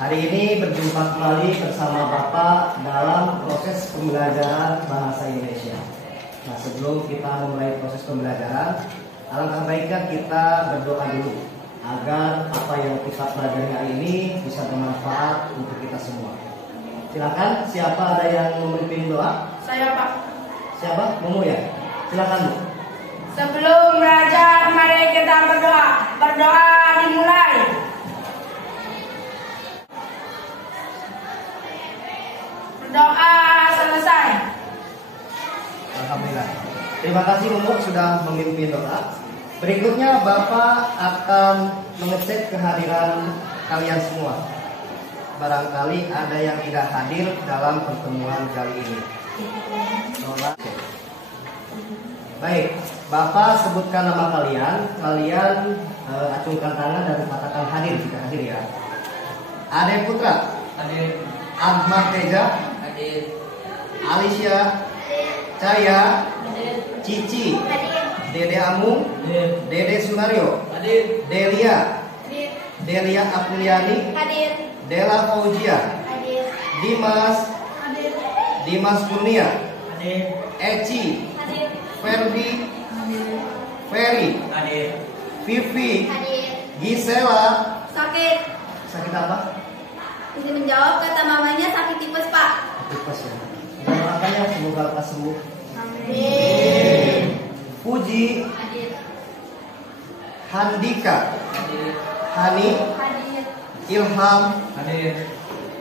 Hari ini berjumpa kembali bersama Bapak dalam proses pembelajaran bahasa Indonesia. Nah, sebelum kita memulai proses pembelajaran, alangkah baiknya kita berdoa dulu agar apa yang kita pelajari hari ini bisa bermanfaat untuk kita semua. Silakan, siapa ada yang memimpin doa? Saya, Pak. Siapa? Momo ya? Silakan, Bu. Sebelum belajar, mari kita berdoa. Berdoa dimulai. Berdoa selesai. Alhamdulillah. Terima kasih Momo sudah memimpin doa. Berikutnya Bapak akan mengecek kehadiran kalian semua. Barangkali ada yang tidak hadir dalam pertemuan kali ini. Baik, Bapak sebutkan nama kalian. Kalian acungkan tangan dan katakan hadir jika hadir ya. Ade Putra, Hadir. Ahmad Teja, Hadir. Alicia, Caya, Hadir. Cici, Hadir. Dede Amung, Hadir. Dede Sunario, Hadir. Delia, Hadir. Delia Apriani, Hadir. Dela Fauzia, Hadir. Dimas, Hadir. Dimas Kurnia, Hadir. Eci, Hadir. Ferdi, Hadir. Ferry, Hadir. Vivi, Hadir. Gisela. Sakit. Sakit apa? Ini menjawab kata mamanya sakit tipes, Pak. Tipes ya. Dan makanya semoga lekas sembuh. Amin. Puji, Hadir. Handika, Hadir. Hani, Hadir. Ilham, Hadir.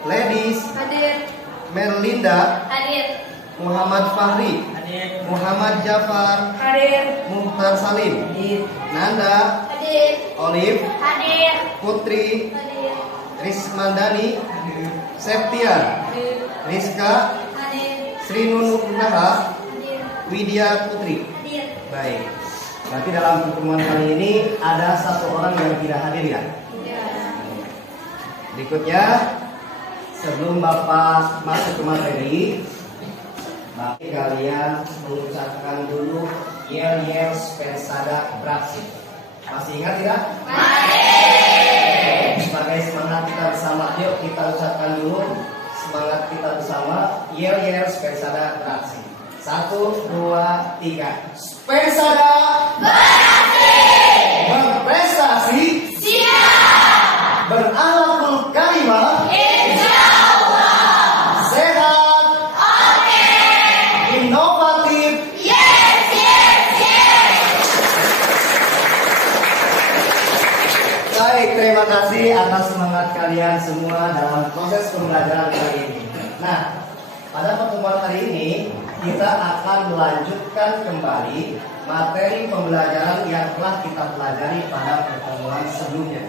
Ledis, Hadir. Merlinda, Hadir. Muhammad Fahri, Hadir. Muhammad Jafar, Hadir. Muhtar Salim, Hadir. Nanda, Hadir. Olive, Hadir. Putri, Hadir. Rismandani, Hadir. Septian, Hadir. Rizka, Hadir. Sri Nunung Naha, Hadir. Widya Putri. Hadir. Baik. Berarti dalam pertemuan kali ini ada satu orang yang tidak hadir ya. Berikutnya, sebelum Bapak masuk ke materi, Bapak kalian mengucapkan dulu yel-yel spensada beraksi. Masih ingat tidak? Sebagai semangat kita bersama, yuk kita ucapkan dulu semangat kita bersama yel-yel spensada beraksi. 1, 2, 3. Spensada beraksi. Berprestasi. Siap. Berakhlakul karimah. Insyaallah. Sehat. Oke. Inovatif. Yes. Baik, terima kasih atas semangat kalian semua dalam proses pembelajaran kali ini. Nah, pada pertemuan hari ini kita akan melanjutkan kembali materi pembelajaran yang telah kita pelajari pada pertemuan sebelumnya.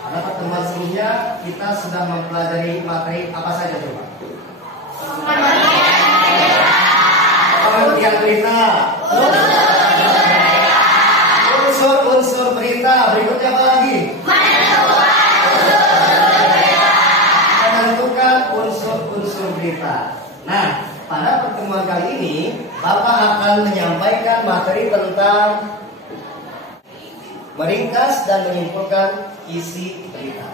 Pada pertemuan sebelumnya kita sudah mempelajari materi apa saja coba? Pengertian berita, unsur-unsur berita. Berikutnya apa lagi? Menentukan unsur-unsur berita. Nah, pada pertemuan kali ini Bapak akan menyampaikan materi tentang meringkas dan menyimpulkan isi berita.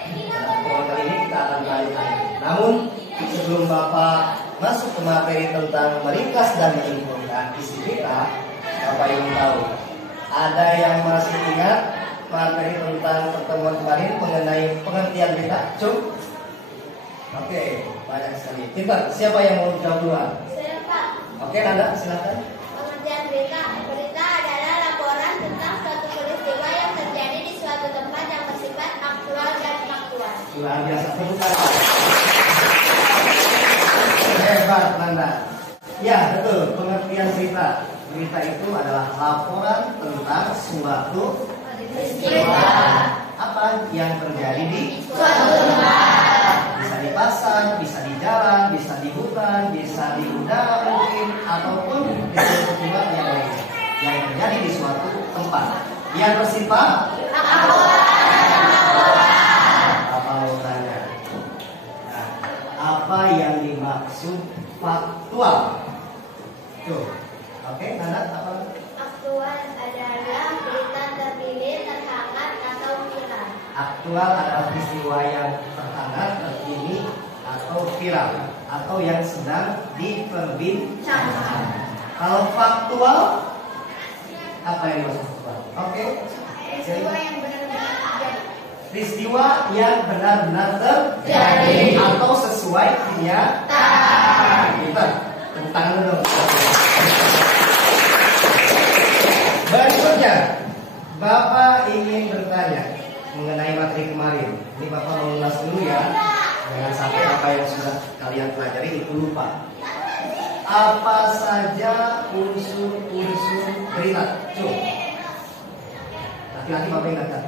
Pada pertemuan kali ini kita akan melanjutkan. Namun sebelum Bapak masuk ke materi tentang meringkas dan menyimpulkan isi berita, Bapak ingin tahu, ada yang masih ingat materi tentang pertemuan kemarin mengenai pengertian berita? Cuk? Oke, banyak sekali. Pintar, siapa yang mau jawab duluan? Saya, Pak. Oke, Nanda, silakan. Pengertian berita. Berita adalah laporan tentang suatu peristiwa yang terjadi di suatu tempat yang bersifat aktual dan faktual. Luar biasa, tepuk tangan. Hebat, Nanda. Ya, betul. Pengertian berita. Berita itu adalah laporan tentang suatu peristiwa apa yang terjadi di Suatu tempat. Bisa di pasar, bisa di jalan, bisa di hutan, bisa di udara mungkin, ataupun di suatu tempat yang lainnya yang terjadi di suatu tempat yang bersifat apa urutannya? Nah, apa yang dimaksud faktual? Tuh, oke, Nanda, apa? Aktual adalah berita terpilih, terhangat, atau viral. Aktual adalah peristiwa yang terhangat, terkini, atau viral, atau yang sedang diperbincangkan. Kalau faktual, apa yang dimaksud faktual? Oke. Peristiwa yang benar-benar terjadi. Peristiwa yang benar-benar terjadi atau sesuai kenyataan. Kita tepuk tangan dulu. Berikutnya, Bapak ingin bertanya mengenai materi kemarin. Ini Bapak mengulas dulu ya. Jangan sampai apa yang sudah kalian pelajari itu lupa. Apa saja unsur-unsur berita? Coba. Laki-laki Bapak ingatkan.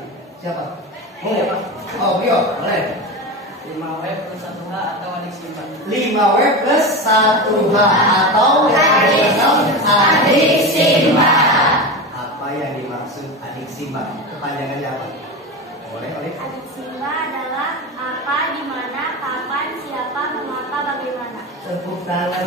Siapa? Mau ya Pak? Oh, Brio. Boleh. 5 web plus 1H atau adik simpan. 5 web plus 1H atau adik simpan. Apa yang dimaksud adik simpan? Kepanjangannya apa? Boleh, Oleh. Adik simba adalah apa, di mana, kapan, siapa, mengapa, bagaimana. Tepuk tangan.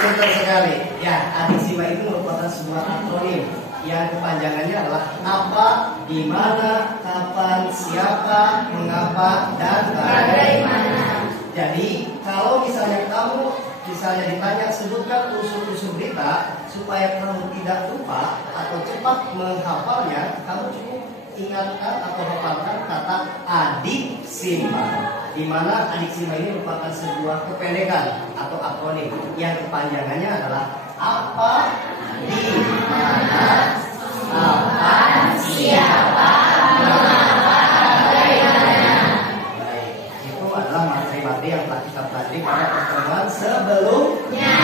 Betul sekali. Ya, adik simba itu merupakan sebuah akronim yang kepanjangannya adalah apa, di mana, kapan, siapa, mengapa, dan bagaimana. Jadi, kalau misalnya kamu ditanya sebutkan unsur-unsur berita supaya kamu tidak lupa atau cepat menghafalnya, kamu cukup ingatkan atau hafalkan kata adik simba. Di mana adik simba ini merupakan sebuah kependekan atau akronim yang kepanjangannya adalah apa, di mana, kapan, siapa, mengapa, bagaimana. Baik, itu adalah materi-materi yang telah kita pelajari pada pertemuan sebelumnya.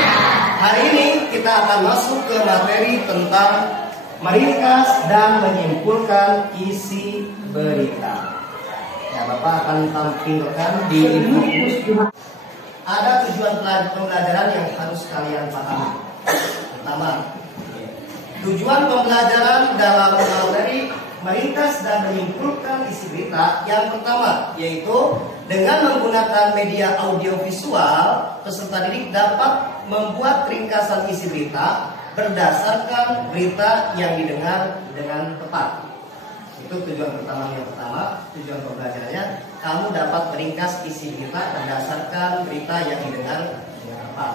Hari ini kita akan masuk ke materi tentang meringkas dan menyimpulkan isi berita. Ya, Bapak akan tampilkan di info. Ada tujuan pembelajaran yang harus kalian pahami. Pertama, tujuan pembelajaran dalam materi meringkas dan menyimpulkan isi berita yang pertama, yaitu dengan menggunakan media audiovisual, peserta didik dapat membuat ringkasan isi berita berdasarkan berita yang didengar dengan tepat. Itu tujuan pertama yang pertama, tujuan pembelajarannya, kamu dapat meringkas isi berita berdasarkan berita yang didengar dengan tepat.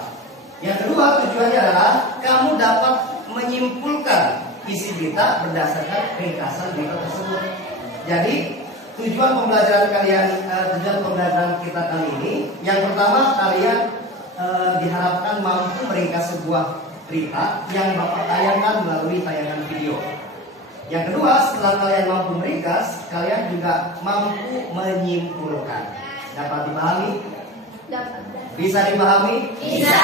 Yang kedua, tujuannya adalah kamu dapat menyimpulkan isi berita berdasarkan ringkasan berita tersebut. Jadi tujuan pembelajaran kita kali ini, yang pertama kalian diharapkan mampu meringkas sebuah berita yang Bapak tayangkan melalui tayangan video. Yang kedua, setelah kalian mampu meringkas, kalian juga mampu menyimpulkan. Dapat dipahami? Dapat. Bisa dipahami? Bisa.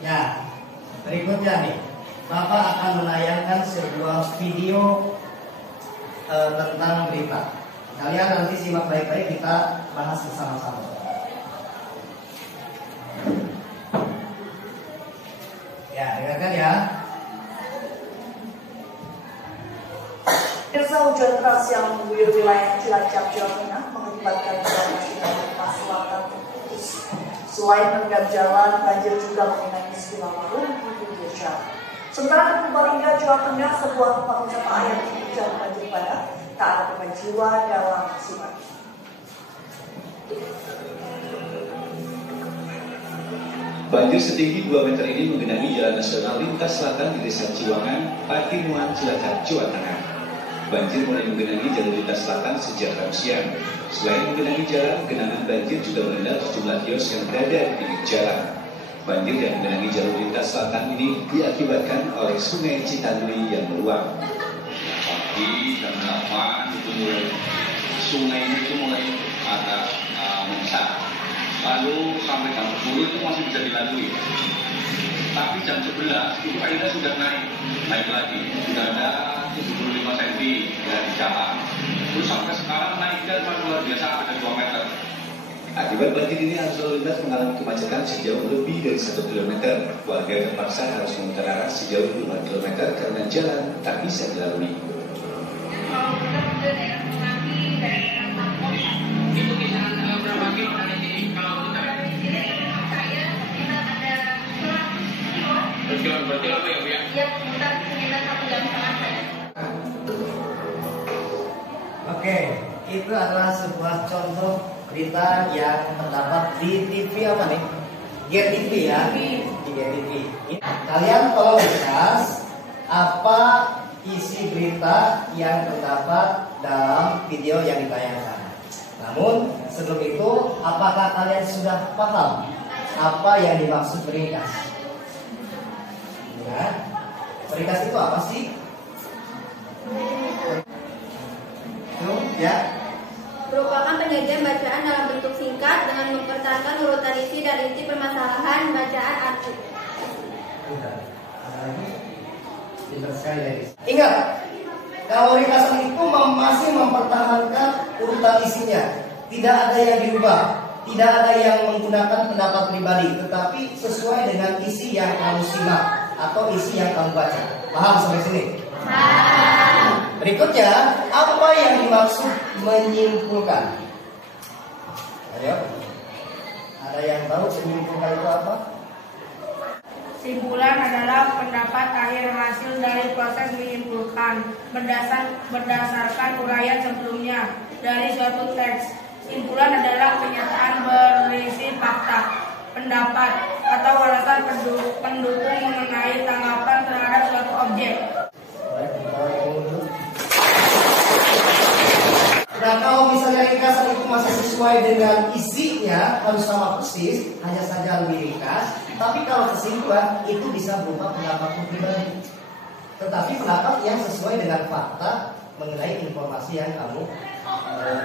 Ya, berikutnya nih, Bapak akan menayangkan sebuah video tentang berita. Kalian nanti simak baik-baik, kita bahas bersama-sama. Ya, dengarkan ya. Pemirsa, hujan deras yang mengguyur wilayah Cilacap, Jawa Tengah mengakibatkan jalan nasional lintas selatan terputus. Selain merendam jalan, banjir juga mengenangi sejumlah warung di pinggir jalan. Sementara di Purbalingga, Jawa Tengah, sebuah tempat wisata air diterjang banjir bandang, tak ada korban jiwa dalam musibah. Banjir setinggi 2 meter ini menggenangi jalan nasional lintas selatan di Desa Ciwangan, Patimuan, Cilacap, Jawa Tengah. Banjir mulai menggenangi jalur lintas selatan sejak Rabu siang. Selain menggenangi jalan, genangan banjir juga merendam sejumlah kios yang berada di pinggir jalan. Banjir yang menggenangi jalur lintas selatan ini diakibatkan oleh Sungai Citandui yang meluap. Pagi jam 8 itu mulai sungainya itu mulai ada membesar. Lalu sampai jam 10 itu masih bisa dilalui. Tapi jam 11 itu airnya sudah naik lagi. Sudah ada 75 cm dari jalan. Terus sampai sekarang naiknya luar biasa ada 2 meter. Akibat banjir ini arus lalu lintas mengalami kemacetan sejauh lebih dari 1 km. Warga terpaksa harus memutar arah sejauh 5 km karena jalan tak bisa dilalui. Itu kisaran berapa kilo dari sini kalau kita? Berarti lama ya Bu ya? Ya, sekitar 1,5 jam saya. Oke, itu adalah sebuah contoh berita yang terdapat di TV apa nih? GTV ya, di GTV. Kalian tolong ringkas apa isi berita yang terdapat dalam video yang ditayangkan. Namun sebelum itu, apakah kalian sudah paham apa yang dimaksud meringkas? Ya, meringkas itu apa sih? Itu ya. Merupakan penyajian bacaan dalam bentuk singkat dengan mempertahankan urutan isi dan inti permasalahan bacaan arti. Ingat, kalau ringkasan itu masih mempertahankan urutan isinya, tidak ada yang diubah, tidak ada yang menggunakan pendapat pribadi, tetapi sesuai dengan isi yang kamu simak atau isi yang kamu baca. Paham sampai sini? Berikutnya, apa yang dimaksud menyimpulkan? Ayo, ada yang tahu menyimpulkan itu apa? Simpulan adalah pendapat akhir hasil dari proses menyimpulkan berdasarkan uraian sebelumnya dari suatu teks. Simpulan adalah pernyataan berisi fakta, pendapat, atau alasan pendukung mengenai tanggapan terhadap suatu objek. Nah, kalau misalnya ringkasan itu masih sesuai dengan isinya, harus sama persis, hanya saja lebih ringkas. Tapi kalau kesimpulan itu bisa berupa pendapat pribadi, tetapi pendapat yang sesuai dengan fakta mengenai informasi yang kamu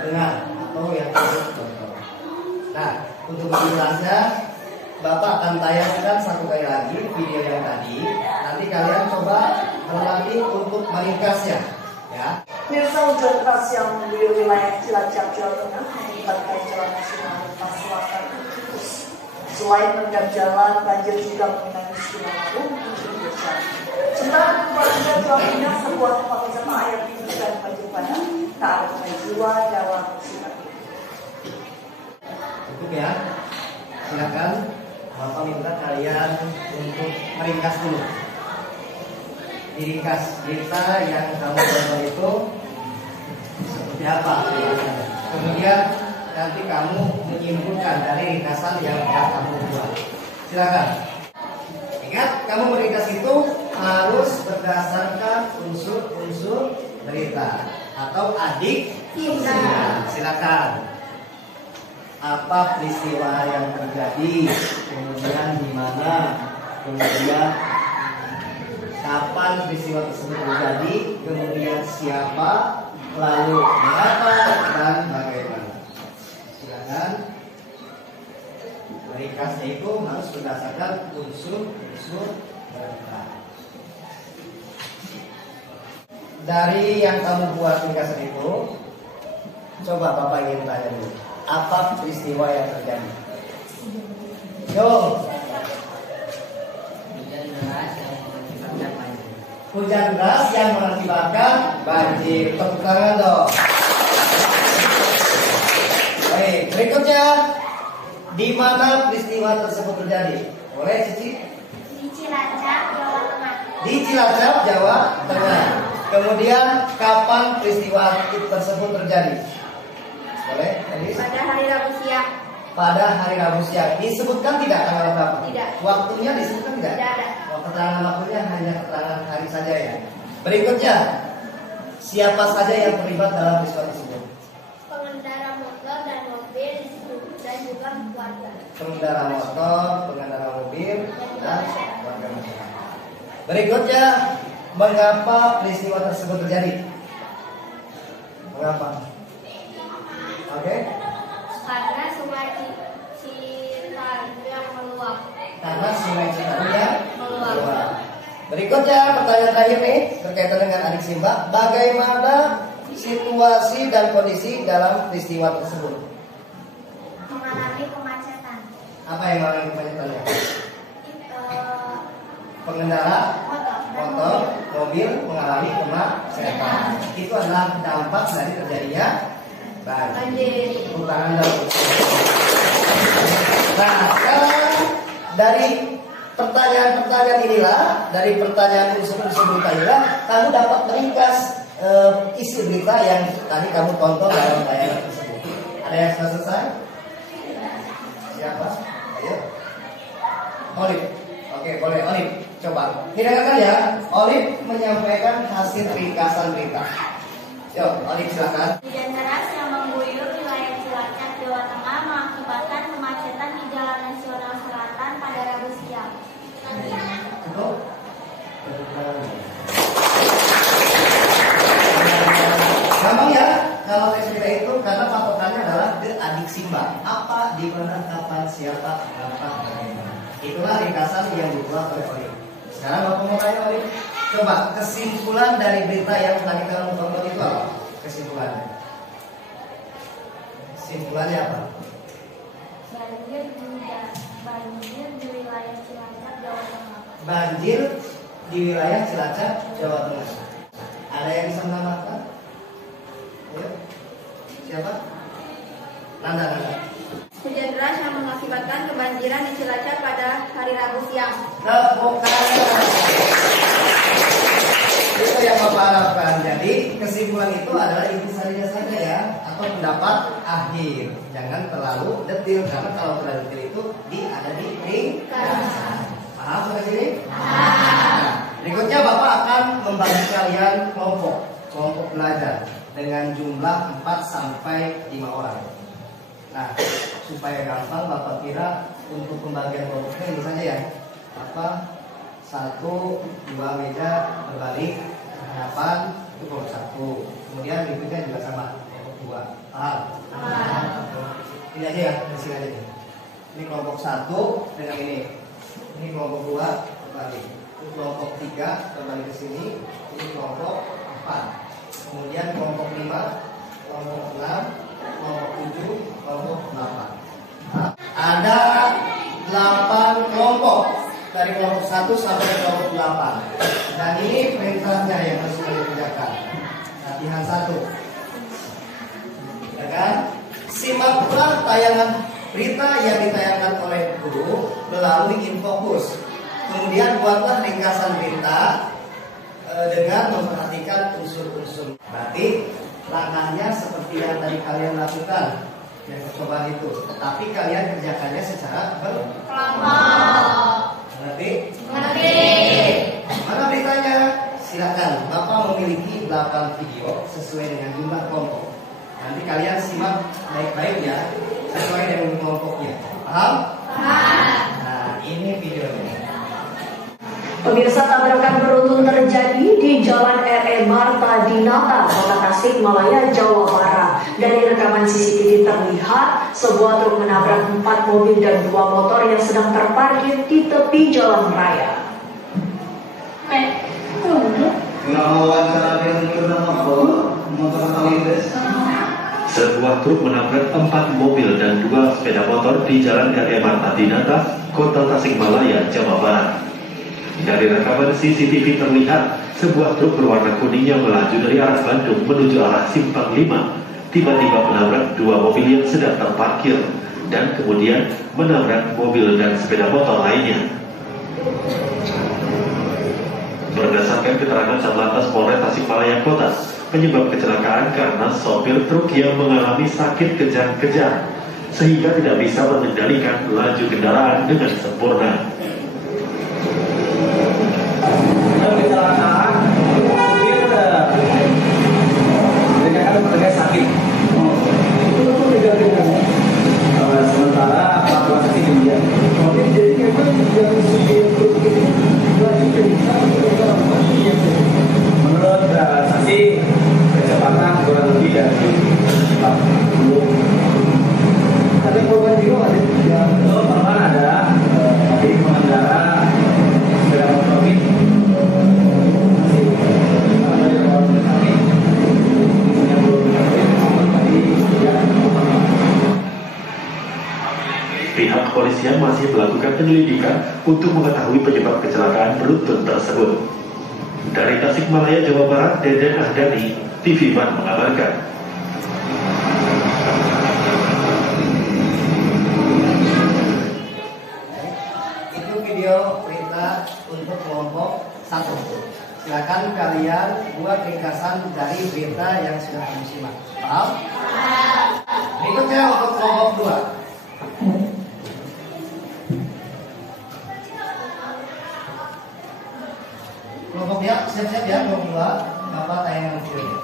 dengar atau yang kamu tonton. Nah, untuk lebih jelasnya, Bapak akan tayangkan satu kali lagi video yang tadi. Nanti kalian coba ulangi untuk meringkasnya, ya. Pemirsa, hujan deras yang mengguyur wilayah Cilacap, Jawa Tengah mengakibatkan jalan nasional lintas selatan terputus. Selain merendam jalan, banjir juga mengenangi sejumlah rumah di desa. Sementara di Provinsi Jawa Tengah, sebuah tempat wisata air diberikan banjir bandang, tak ada korban jiwa dalam musibah ini. Cukup ya. Silakan Bapak minta kalian untuk meringkas dulu. Diringkas berita yang kamu tonton itu seperti apa? Kemudian nanti kamu menyimpulkan dari ringkasan yang kamu buat. Silakan. Ingat, kamu meringkas itu harus berdasarkan unsur-unsur berita atau adik. Silakan. Apa peristiwa yang terjadi, kemudian di mana, kemudian kapan peristiwa tersebut terjadi, kemudian siapa, lalu mengapa, dan bagaimana. Silakan. Ringkasnya itu harus berdasarkan unsur-unsur berita. Dari yang kamu buat ringkasan itu, coba Bapak ingin tanya dulu. Apa peristiwa yang terjadi? Yo. Hujan deras yang mengakibatkan banjir. Tepuk tangan dong. Baik, berikutnya, di mana peristiwa tersebut terjadi? Boleh Cici? Di Cilacap, Jawa Tengah. Di Cilacap, Jawa Tengah. Kemudian kapan peristiwa tersebut terjadi? Boleh? Pada hari Rabu siang. Pada hari Rabu siang. Disebutkan tidak tanggal berapa? Tidak. Waktunya disebutkan tidak? Tidak ada. Keterangan waktunya hanya keterangan hari saja ya. Berikutnya, siapa saja yang terlibat dalam peristiwa tersebut? Pengendara motor dan mobil dan juga warga. Pengendara motor, pengendara mobil, dan warga masyarakat. Berikutnya, mengapa peristiwa tersebut terjadi? Mengapa? Oke? Karena sungai Citarum yang meluap. Karena sungai Citarum yang Meluap. Berikutnya pertanyaan terakhir nih berkaitan dengan adik Simba. Bagaimana situasi dan kondisi dalam peristiwa tersebut? Mengalami kemacetan. Apa yang mengalami kemacetannya? Pengendara motor, mobil mengalami kemacetan. Itu adalah dampak dari terjadinya banjir. Tangan dulu. Nah, sekarang dari pertanyaan-pertanyaan inilah, dari pertanyaan unsur-unsur berita inilah, kamu dapat meringkas isi berita yang tadi kamu tonton dalam tayangan tersebut. Ada yang sudah selesai? Siapa? Ayo. Olive. Oke, boleh Olive. Coba. Dengarkan ya. Olive menyampaikan hasil ringkasan berita. Yuk, Olive silakan. Hujan deras yang mengguyur wilayah Cilacap, Jawa Tengah mengakibatkan kemacetan di Jalan Nasional Selatan pada Rabu siang. Betul? Gampang ya, kalau tes kita itu karena patokannya adalah the adik Simba. Apa, di mana, kapan, siapa, berapa, bagaimana. Itulah ringkasan yang dibuat oleh Olive. Sekarang Bapak mau tanya Olive, coba kesimpulan dari berita yang tadi kamu tonton itu apa? Kesimpulannya? Kesimpulannya apa? Banjir di wilayah Cilacap, Jawa Tengah. Banjir di wilayah Cilacap, Jawa Tengah. Ada yang bisa menambahkan? Ayo. Siapa? Nanda. Hujan deras yang mengakibatkan kebanjiran di Cilacap pada hari Rabu siang. Tepuk tangan. Itu yang Bapak harapkan. Jadi kesimpulan itu adalah intisarinya saja ya, atau pendapat akhir. Jangan terlalu detil karena kalau terlalu detil itu ada di ringkasan. Paham sampai sini? Nah, berikutnya Bapak akan membagi kalian kelompok belajar dengan jumlah 4 sampai 5 orang. Nah, supaya gampang Bapak kira untuk pembagian kelompoknya ini saja ya. 1, 2 meja berbalik hadapan itu kelompok 1. Kemudian berikutnya juga sama kelompok 2. Paham? Ini aja ya, di sini aja nih. Ini kelompok 1 dengan ini. Ini kelompok 2 berbalik. Ini kelompok 3 berbalik ke sini. Ini kelompok 4. Kemudian kelompok 5, kelompok 6, kelompok 7, kelompok 8. Nah, ada 8 kelompok dari kelompok 1 sampai kelompok 8. Dan ini perintahnya yang harus kalian kerjakan. Latihan 1. Ya kan? Simak pula tayangan berita yang ditayangkan oleh guru melalui InFokus. Kemudian buatlah ringkasan berita dengan memperhatikan unsur-unsur. Berarti langkahnya seperti yang tadi kalian lakukan yang percobaan itu, tetapi kalian kerjakannya secara berkelompok. Mengerti? Mana beritanya? Silakan. Bapak memiliki 8 video sesuai dengan jumlah kelompok. Nanti kalian simak baik-baik ya, sesuai dengan kelompoknya. Paham? Nah, ini videonya. Pemirsa, tabrakan beruntun terjadi di Jalan R.E. Marta Dinata, Kota Tasikmalaya, Jawa Barat. Dari rekaman CCTV terlihat sebuah truk menabrak 4 mobil dan 2 motor yang sedang terparkir di tepi jalan raya. Sebuah truk menabrak 4 mobil dan 2 sepeda motor di Jalan R.E. Marta Dinata, Kota Tasikmalaya, Jawa Barat. Dari rekaman CCTV terlihat sebuah truk berwarna kuning yang melaju dari arah Bandung menuju arah Simpang 5 tiba-tiba menabrak 2 mobil yang sedang terparkir dan kemudian menabrak mobil dan sepeda motor lainnya. Berdasarkan keterangan Satlantas Polres Tasikmalaya Kota, penyebab kecelakaan karena sopir truk yang mengalami sakit kejang-kejang sehingga tidak bisa mengendalikan laju kendaraan dengan sempurna. Kecelakaan, supir mereka sakit. Sementara pelaku sakit dia. Jadi memang yang supir truk ini menurut saksi kecepatan kurang lebih dari 40. Ada korban jiwa ada? Korban ada. Tapi pengendara sepeda motor ini Pihak kepolisian masih melakukan penyelidikan untuk mengetahui penyebab kecelakaan beruntun tersebut. Dari Tasikmalaya, Jawa Barat, Deden Ahdani, TV One mengabarkan. Itu video berita untuk kelompok 1. Silakan Silahkan kalian buat ringkasan dari berita yang sudah kami simak. Paham? Berikutnya untuk kelompok 2. Kelompok ya, siap-siap ya kelompok 2. Bapak tayangan video.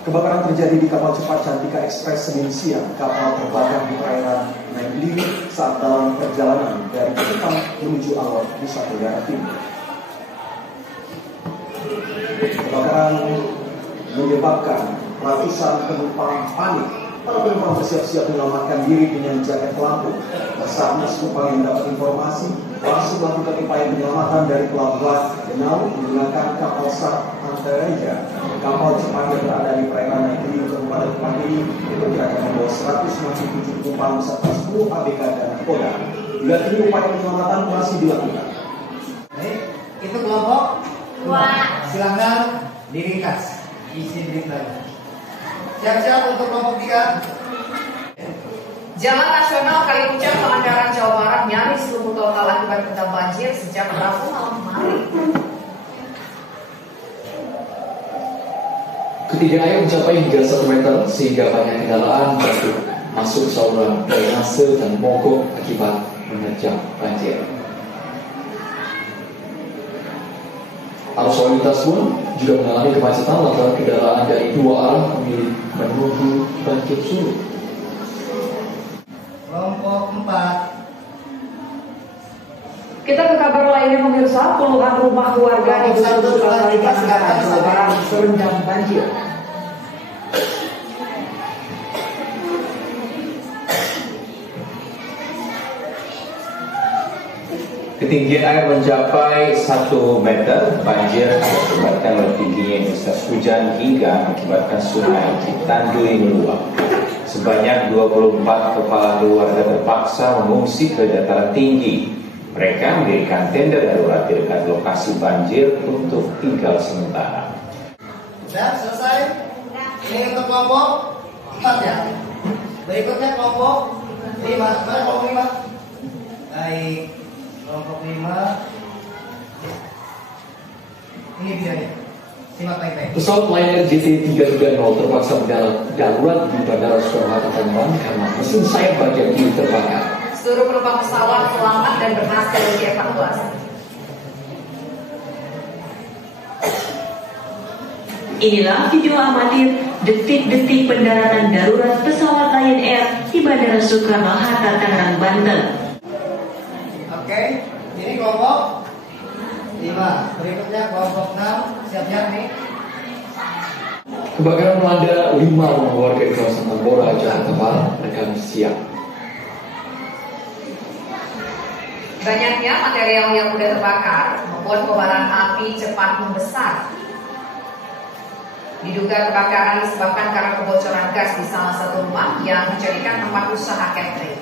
Kebakaran terjadi di kapal cepat Cantika Express Senin siang. Kapal terbakar di perairan Nembli saat dalam perjalanan dari Kupang menuju Alor, Nusa Tenggara Timur. Kebakaran menyebabkan ratusan penumpang panik. Para penumpang bersiap-siap menyelamatkan diri dengan jaket pelampung. Basarnas Kupang yang mendapat informasi langsung melakukan upaya penyelamatan dari pelabuhan Denau menggunakan kapal SAR Antareja. Kapal cepat yang berada di perairan Nembli Kabupaten Kupang ini diperkirakan membawa 167 penumpang beserta 10 ABK dan nakoda. Hingga kini upaya penyelamatan masih dilakukan. Baik, itu kelompok 2. Silahkan diringkas isi beritanya. Siap-siap untuk kelompok 3. Jalan Nasional Kalipucang, Pangandaran, Jawa Barat nyaris lumpuh total akibat terendam banjir sejak Rabu malam kemarin. Ketinggian air mencapai hingga 1 meter sehingga banyak kendaraan masuk saluran drainase dan mogok akibat menerjang banjir. Arus lalu lintas pun juga mengalami kemacetan lantaran kendaraan dari 2 arah memilih menunggu banjir surut. Kelompok 4. Kita ke kabar lainnya pemirsa, puluhan rumah warga di Dusun Sukasari, Pangandaran, Jawa Barat terendam banjir. Ketinggian air mencapai 1 meter, banjir akibatkan oleh tingginya intensitas hujan hingga mengakibatkan sungai Citandui meluap. Sebanyak 24 kepala keluarga terpaksa mengungsi ke dataran tinggi. Mereka mendirikan tenda darurat di dekat lokasi banjir untuk tinggal sementara. Sudah selesai? Ini untuk kelompok 4 ya. Berikutnya kelompok 5. Mana kelompok 5? Baik, kelompok 5. Ini videonya. Simak baik-baik. Pesawat Lion Air JT330 terpaksa mendarat darurat di Bandara Soekarno-Hatta Tangerang karena mesin sayap bagian kiri terbakar. Seluruh penumpang pesawat selamat dan berhasil dievakuasi. Inilah video amatir detik-detik pendaratan darurat pesawat Lion Air di Bandara Soekarno-Hatta Tangerang, Banten. Oke, ini kelompok 5. Berikutnya kelompok 6. Siap-siap nih. Kebakaran melanda 5 rumah warga di kawasan Tambora, Jakarta Barat pada Kamis siang. Banyaknya material yang mudah terbakar membuat kobaran api cepat membesar. Diduga kebakaran disebabkan karena kebocoran gas di salah satu rumah yang dijadikan tempat usaha catering.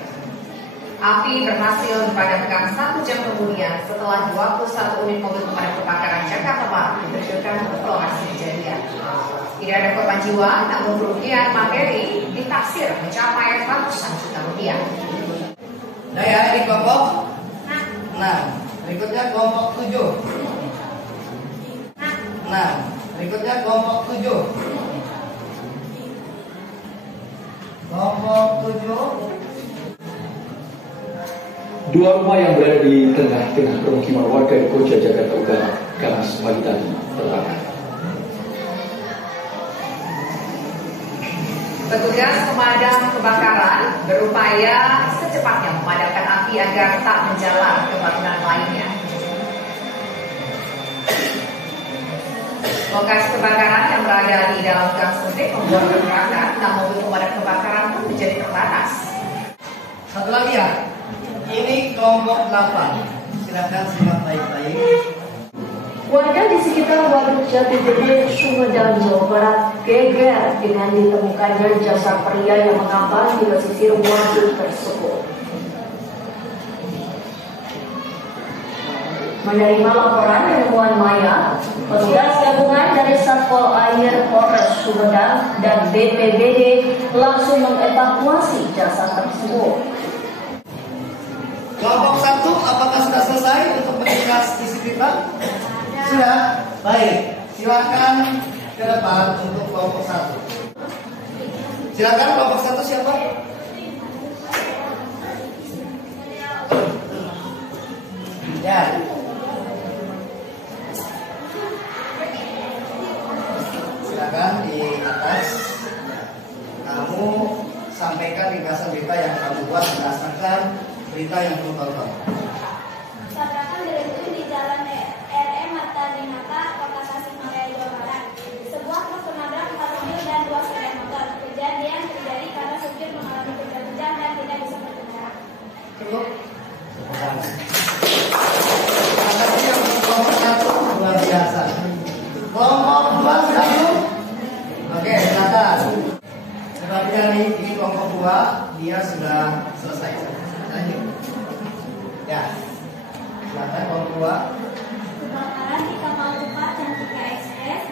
Api berhasil dipadamkan 1 jam kemudian setelah 21 unit mobil pemadam kebakaran Jakarta Barat diterjunkan ke lokasi kejadian. Tidak ada korban jiwa, namun kerugian materi ditaksir mencapai ratusan juta rupiah. Nah ya, ini kelompok 6. Berikutnya kelompok 7. Berikutnya kelompok 7. Kelompok 7. 2 rumah yang berada di tengah-tengah permukiman warga di Koja, Jakarta Utara, Kamis pagi tadi terbakar. Petugas pemadam kebakaran berupaya secepatnya memadamkan api agar tak menjalar ke bangunan lainnya. Lokasi kebakaran yang berada di dalam gang sempit membuat pergerakan, namun mobil pemadam kebakaran pun menjadi terbatas. Satu lagi ya. Ini kelompok 8. Silakan simak baik-baik. Warga di sekitar Waduk Jati Gede, Sumedang, Jawa Barat geger dengan ditemukannya jasad pria yang mengambang di pesisir waduk tersebut. Menerima laporan penemuan mayat, petugas gabungan dari Satpol Air Polres Sumedang dan BPBD langsung mengevakuasi jasad tersebut. Kelompok 1, apakah sudah selesai untuk meringkas isi berita? Sudah. Baik, silakan ke depan untuk kelompok 1. Silakan kelompok 1 siapa? Ya. Silakan di atas. Kamu sampaikan ringkasan berita yang kamu buat berdasarkan berita yang kamu tonton. Tabrakan beruntun di Jalan RM Marta Dinata, Kota Tasikmalaya, Jawa Barat. Sebuah truk menabrak 4 mobil dan 2 sepeda motor. Kejadian terjadi karena supir mengalami kejang-kejang dan tidak bisa berkendara. Cukup. Terima kasih untuk kelompok 1 luar biasa. Kelompok 2 sudah belum? Oke, silakan. Perhatikan ini kelompok 2 dia sudah selesai. Lanjut. Ya. Silakan kelompok 2. Kebakaran di kapal cepat Cantika Express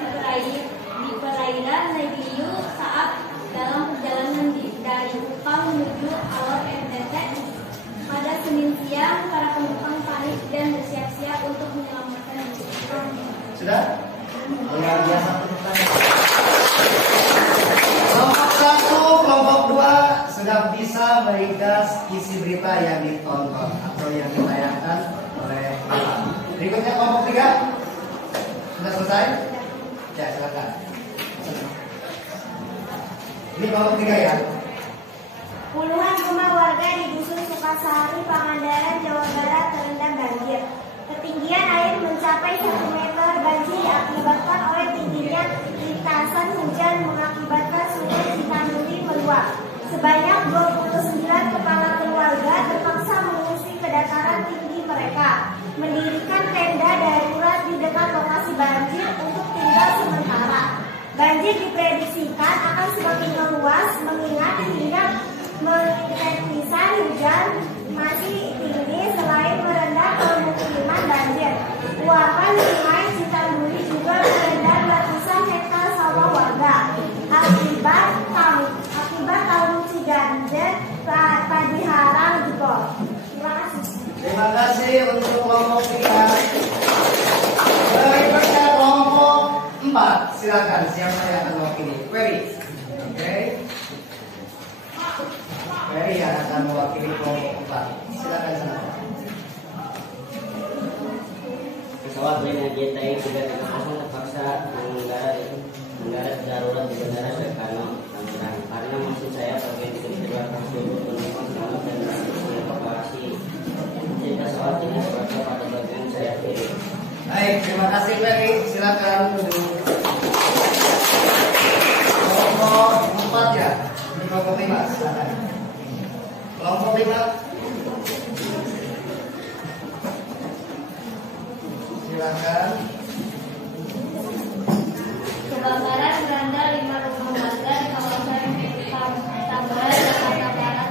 di perairan Legiu saat dalam perjalanan dari Kupang menuju Alor NTT. Pada Senin siang, para penumpang panik dan bersiap-siap untuk menyelamatkan diri. Sudah? Luar biasa pertanyaan. Kelompok 1, kelompok 2 sudah bisa meringkas isi berita yang ditonton atau yang ditayangkan oleh Bapak. Berikutnya kelompok 3 sudah selesai? Ya, silakan. Ini kelompok 3 ya. Puluhan rumah warga di Dusun Sukasari, Pangandaran, Jawa Barat terendam banjir. Ketinggian air mencapai 1 meter. Banjir diakibatkan oleh tingginya lintasan hujan mengakibatkan sungai Citanduri meluap. Sebanyak 29 kepala keluarga terpaksa mengungsi ke dataran tinggi mereka, mendirikan tenda darurat di dekat lokasi banjir untuk tinggal sementara. Banjir diprediksikan akan semakin meluas mengingat hingga intensitas hujan masih tinggi. Selain merendam permukiman banjir, luapan sungai Citanduri juga merendam ratusan hektar sawah warga. Akibat tahun Ciganjur padi harang jebol. Terima kasih. Terima kasih untuk kelompok 3. Berikutnya kelompok 4. Silakan, siapa yang akan mewakili? Ferry. Oke. Ferry yang akan mewakili kelompok 4. Silakan sana. Pesawat dengan JTI 330 terpaksa mendarat darurat di Bandara Soekarno Tangerang karena maksud saya bagian kedua tersebut penumpang selamat dan berhasil evakuasi. Cerita soal tidak terbaca pada bagian saya kiri. Baik, terima kasih Ferry. Silakan kelompok 4 ya. Ini kelompok 5. Silakan. Kelompok 5. Silakan. Kebakaran melanda 5 rumah warga di kawasan Tambahan, Jakarta Barat.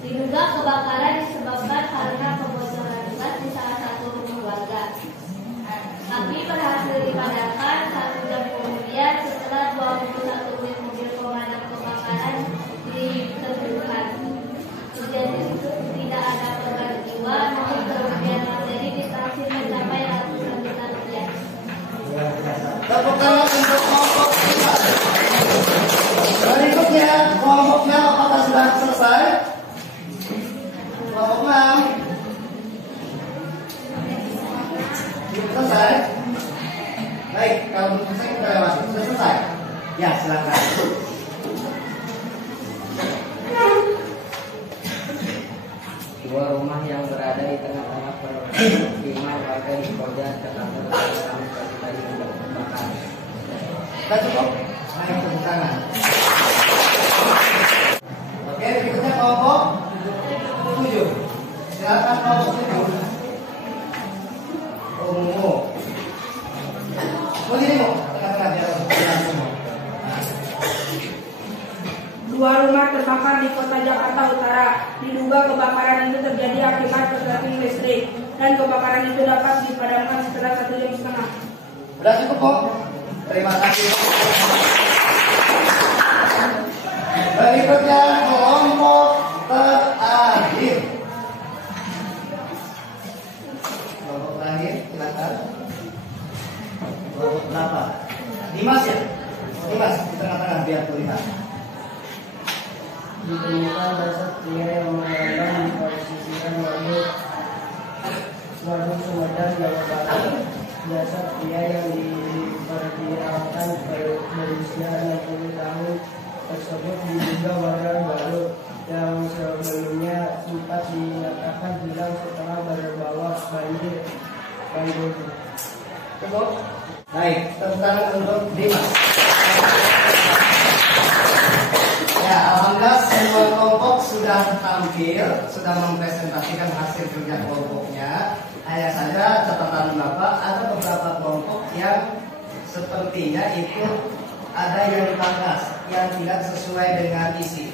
Diduga kebakaran disebabkan karena kebocoran gas di salah satu rumah warga. Api berhasil dipadamkan 1 jam kemudian setelah 21 unit mobil pemadam kebakaran diterjunkan. Kejadian itu tidak ada korban jiwa, namun kerugian materi ditaksir mencapai ratusan juta rupiah. Tepuk tangan untuk kelompok 5. Berikutnya kelompok 6 apakah sudah selesai? Kelompok 6 selesai. Baik, kalau belum selesai kita lewat. Sudah selesai? Ya, silakan. Dua rumah yang berada di tengah-tengah permukiman warga di Polda Jakarta Barat pagi-pagi terbakar. Sudah cukup? Ayo tepuk tangan. Oke, berikutnya kelompok 7. Silakan kelompok 7. Ungu. Begini mau, tengah-tengah biar semua. Dua rumah terbakar di Kota Jakarta Utara. Diduga kebakaran itu terjadi akibat korsleting listrik dan kebakaran itu dapat dipadamkan setelah 1 jam setengah. Sudah cukup kok. Terima kasih. Berikutnya kelompok terakhir. Kelompok terakhir, silakan. 8. Dimas ya? Dimas di tengah-tengah biar terlihat. Ditemukan jasad pria yang mengambang di pesisir waduk Sumedang, Jawa Barat. Jasad pria yang diperkirakan berusia 60 tahun tersebut diduga warga baru yang sebelumnya sempat dinyatakan hilang setelah terbawa banjir. Cukup? Baik, tepuk tangan untuk Dimas. Ya, alhamdulillah semua kelompok sudah tampil, sudah mempresentasikan hasil kerja kelompoknya. Hanya saja catatan Bapak, ada beberapa kelompok yang sepertinya itu ada yang tangkas, yang tidak sesuai dengan isi.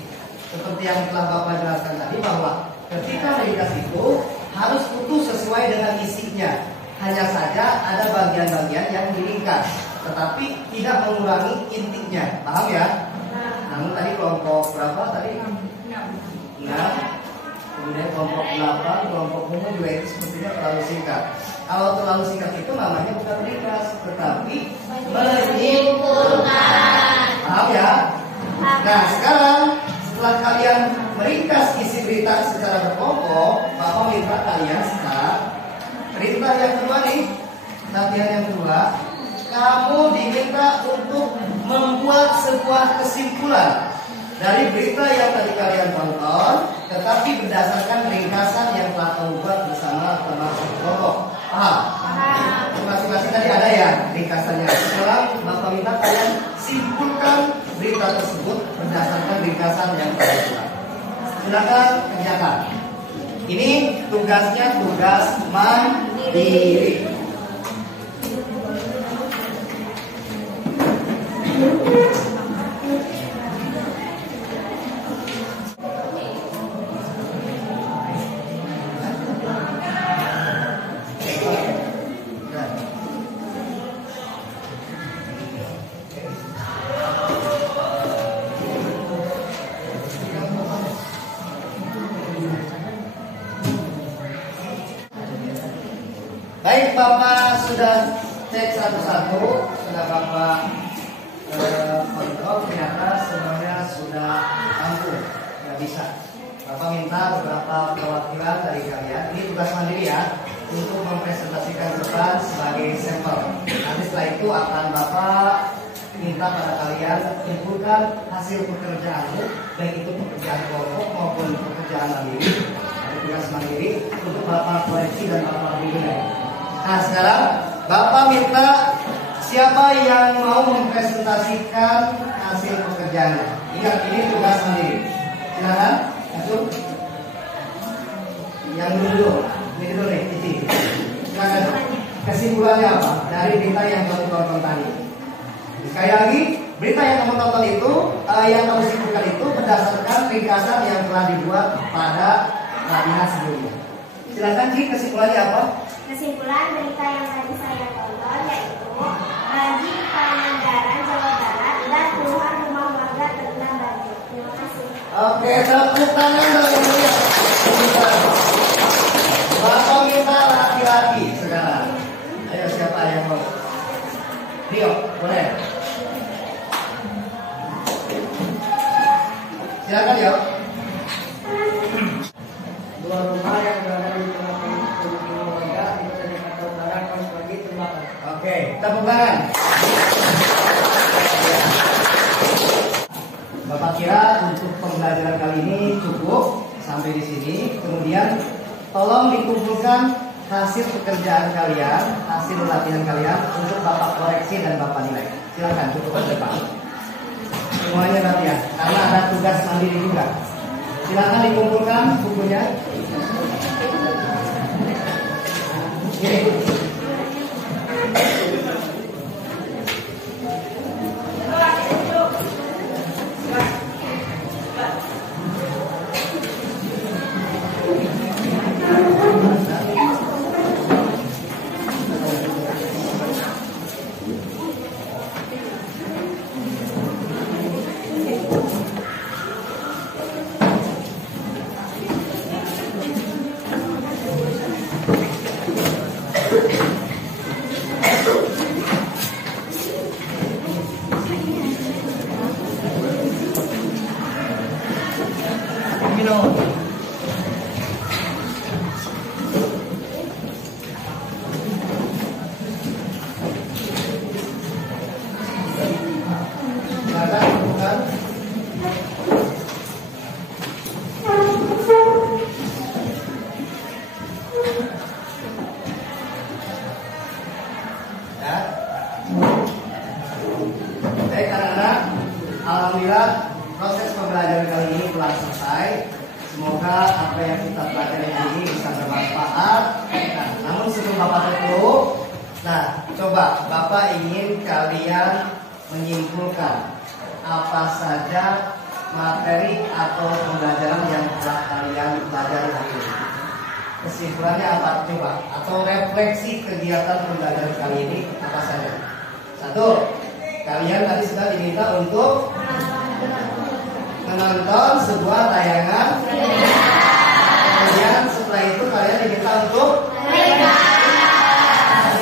Seperti yang telah Bapak jelaskan tadi bahwa ketika ringkas itu harus utuh sesuai dengan isinya. Hanya saja ada bagian-bagian yang diringkas, tetapi tidak mengurangi intinya. Paham ya? Namun tadi kelompok berapa tadi? 6. Kemudian kelompok 8, kelompok umum juga itu sepertinya terlalu singkat. Kalau terlalu singkat itu namanya bukan ringkas, tetapi menyimpulkan. Paham ya? Nah sekarang setelah kalian meringkas isi berita secara berkelompok, Bapak minta kalian sekarang perintah yang kedua nih, latihan yang kedua, kamu diminta untuk membuat sebuah kesimpulan dari berita yang tadi kalian tonton, tetapi berdasarkan ringkasan yang telah kamu buat bersama termasuk kelompok. Paham? Masing-masing tadi ada ya ringkasannya. Sekarang Bapak minta kalian simpulkan berita tersebut berdasarkan ringkasan yang telah buat. Silakan kerjakan. Ini tugasnya tugas mandiri. Baik, Bapak sudah cek satu-satu, sudah Bapak kontrol, ternyata semuanya sudah rampung, sudah bisa. Bapak minta beberapa perwakilan dari kalian, ini tugas mandiri ya, untuk mempresentasikan depan sebagai sampel. Nanti setelah itu akan Bapak minta pada kalian kumpulkan hasil pekerjaanmu, baik itu pekerjaan kelompok maupun pekerjaan mandiri, tugas mandiri untuk Bapak koreksi dan Bapak bimbing. Nah sekarang Bapak minta siapa yang mau mempresentasikan hasil pekerjaannya. Ingat ini tugas sendiri. Silakan, langsung. Yang dulu, ini dulu nih, ini. Silakan. Kesimpulannya apa dari berita yang kamu tonton tadi? Sekali lagi, berita yang kamu tonton itu, yang kamu simpulkan itu berdasarkan ringkasan yang telah dibuat pada latihan sebelumnya. Silakan Ci, kesimpulannya apa? Kesimpulan berita yang tadi saya tonton yaitu banjir di Pangandaran, Jawa Barat dan puluhan rumah warga terendam banjir. Terima kasih. Oke, tepuk tangan dong ya. Bapak minta laki-laki sekarang. Ayo siapa yang mau? Rio, boleh. Silakan Rio. Dua rumah yang berada di tengah-tengah warga di Jakarta Utara Kamis pagi terbakar. Oke, tepuk tangan. Bapak kira untuk pembelajaran kali ini cukup sampai di sini. Kemudian tolong dikumpulkan hasil pekerjaan kalian, hasil latihan kalian untuk Bapak koreksi dan Bapak nilai. Silakan cukup ke depan. Semuanya latihan karena ada tugas mandiri juga. Silakan dikumpulkan bukunya. Ini. Alhamdulillah proses pembelajaran kali ini telah selesai. Semoga apa yang kita pelajari hari ini bisa bermanfaat. Nah, namun sebelum Bapak tutup, nah coba Bapak ingin kalian menyimpulkan apa saja materi atau pembelajaran yang telah kalian pelajari hari ini. Kesimpulannya apa? Coba. Atau refleksi kegiatan pembelajaran kali ini apa saja? Satu, kalian tadi sudah diminta untuk menonton sebuah tayangan. Kemudian setelah itu kalian diminta untuk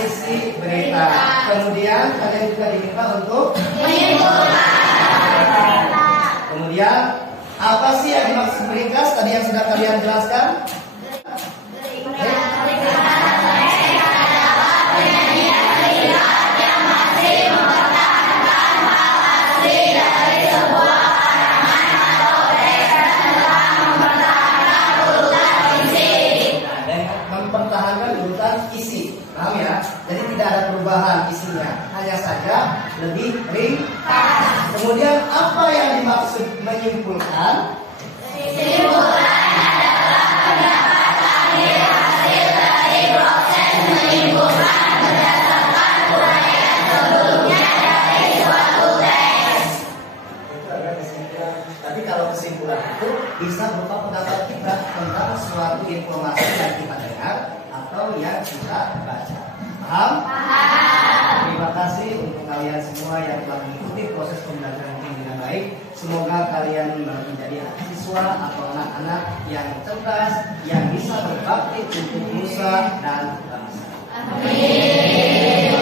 isi berita. Kemudian kalian juga diminta untuk kemudian apa sih yang dimaksud ringkas tadi yang sudah kalian jelaskan? Paham ya? Jadi tidak ada perubahan isinya, hanya saja lebih ringkas. Kemudian apa yang dimaksud menyimpulkan? Kesimpulan adalah pendapatan hasil dari proses menyimpulkan berdasarkan uraian sebelumnya dari suatu teks. Itu adalah kesimpulan. Tapi kalau kesimpulan itu bisa berupa pendapat kita tentang suatu informasi yang kita dengar atau yang kita baca. Paham? Paham. Terima kasih untuk kalian semua yang telah mengikuti proses pembelajaran ini dengan baik. Semoga kalian menjadi siswa atau anak-anak yang cerdas, yang bisa berbakti untuk nusa dan bangsa. Amin.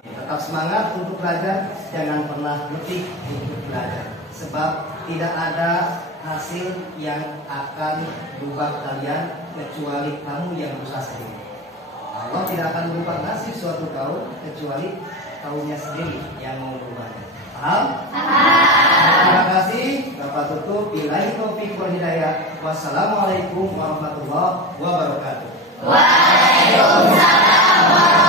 Tetap semangat untuk belajar, jangan pernah letih untuk belajar. Sebab tidak ada hasil yang akan berubah kalian kecuali kamu yang berusaha sendiri. Allah tidak akan berubah nasib suatu kaum kecuali kaumnya sendiri yang mau berubahnya. Paham? Terima kasih. Bapak tutup. Billahi taufiq wal hidayah. Wassalamualaikum warahmatullahi wabarakatuh. Waalaikumsalam.